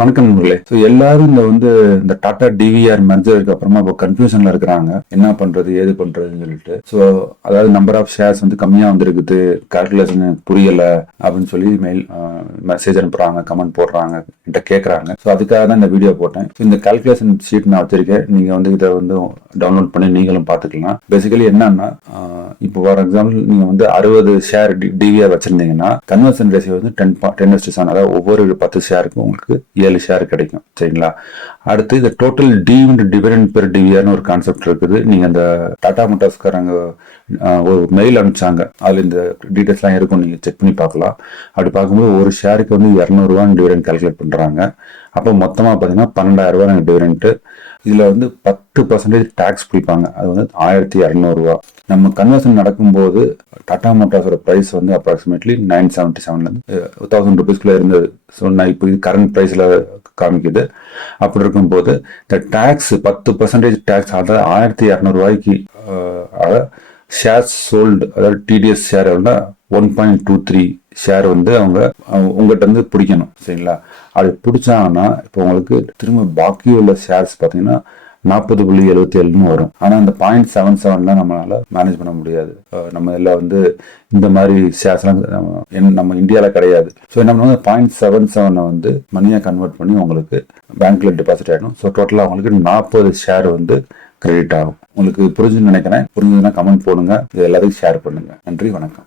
வணக்கம் நண்பர்களே. எல்லாரும் இந்த டாடா டிவிஆர் மெர்ஜருக்கு அப்புறமா இப்போ கன்ஃபியூஷன்ல இருக்கிறாங்க. என்ன பண்றது ஏது பண்றதுன்னு சொல்லிட்டு. அதாவது நம்பர் ஆஃப் ஷேர்ஸ் கம்மியா வந்திருக்குது, கால்குலேஷன் புரியல அப்படின்னு சொல்லி மெசேஜ் அனுப்புறாங்க, கமெண்ட் போடுறாங்க, என்கிட்ட கேட்கறாங்க. அதுக்காக தான் இந்த வீடியோ போட்டேன். இந்த கால்குலேஷன் ஷீட் நான் வச்சிருக்கேன். நீங்க இதை டவுன்லோட் பண்ணி நீங்களும் பார்த்துக்கலாம். பேசிக்கலி என்னன்னா, இப்போ ஃபார் எக்ஸாம்பிள் நீங்க 60 ஷேர் டிவிஆர் வச்சிருந்தீங்கன்னா கன்வர்ஷன் ரேஷியோ 10:7, அதாவது ஒவ்வொரு 10 ஷேருக்கும் உங்களுக்கு 7 ஷேர் கிடைக்கும். சரிங்களா? அடுத்து இந்த டோட்டல் டிவிடெண்ட் பெர் டிவிஆர்னு ஒரு கான்செப்ட் இருக்குது. நீங்க அந்த டாடா மோட்டார்ஸ்காரங்க ஒரு மெயில் அனுப்பிச்சாங்க, அதுல இந்த டீடைல்ஸ் எல்லாம் இருக்கும், நீங்க செக் பண்ணி பார்க்கலாம். அப்படி பார்க்கும்போது ஒரு ஷேருக்கு 200 டிவிடெண்ட் கால்குலேட் பண்றாங்க. அப்போ மொத்தமா பாத்தீங்கன்னா 12,000 டிவிடெண்ட். இதுல 10% டாக்ஸ் பிடிப்பாங்க. அது 1,200. நம்ம கன்வர்ஷன் நடக்கும்போது டாடா மோட்டார்ஸோட பிரைஸ் அப்ராக்சிமேட்லி 977 1000 ருபீஸ்க்குள்ள இருந்தது. நான் இப்போ இது கரண்ட் பிரைஸ்ல காமிக்குது. அப்படி இருக்கும்போது இந்த டாக்ஸ் 10% டாக்ஸ், அதாவது 1,200 ஷேர்ஸ் சோல்டு, அதாவது டிடிஎஸ் ஷேர் 1.23 ஷேர் அவங்க உங்ககிட்ட பிடிக்கணும். சரிங்களா? அது பிடிச்சாங்கன்னா இப்போ உங்களுக்கு திரும்ப பாக்கி உள்ள ஷேர்ஸ் பாத்தீங்கன்னா 40.77 வரும். ஆனா இந்த 0.77 நம்மளால மேனேஜ் பண்ண முடியாது. நம்ம எல்லாம் இந்த மாதிரி ஷேர்ஸ் எல்லாம் நம்ம இந்தியால கிடையாது. என்ன பண்ணுவாங்க, 0.77 மணியா கன்வெர்ட் பண்ணி உங்களுக்கு பேங்க்ல டெபாசிட் ஆயிடும். டோட்டலா உங்களுக்கு 40 ஷேர் கிரெடிட் ஆகும். உங்களுக்கு புரிஞ்சுன்னு நினைக்கிறேன். புரிஞ்சதுன்னா கமெண்ட் போடுங்க. இது எல்லாத்தையும் ஷேர் பண்ணுங்க. நன்றி, வணக்கம்.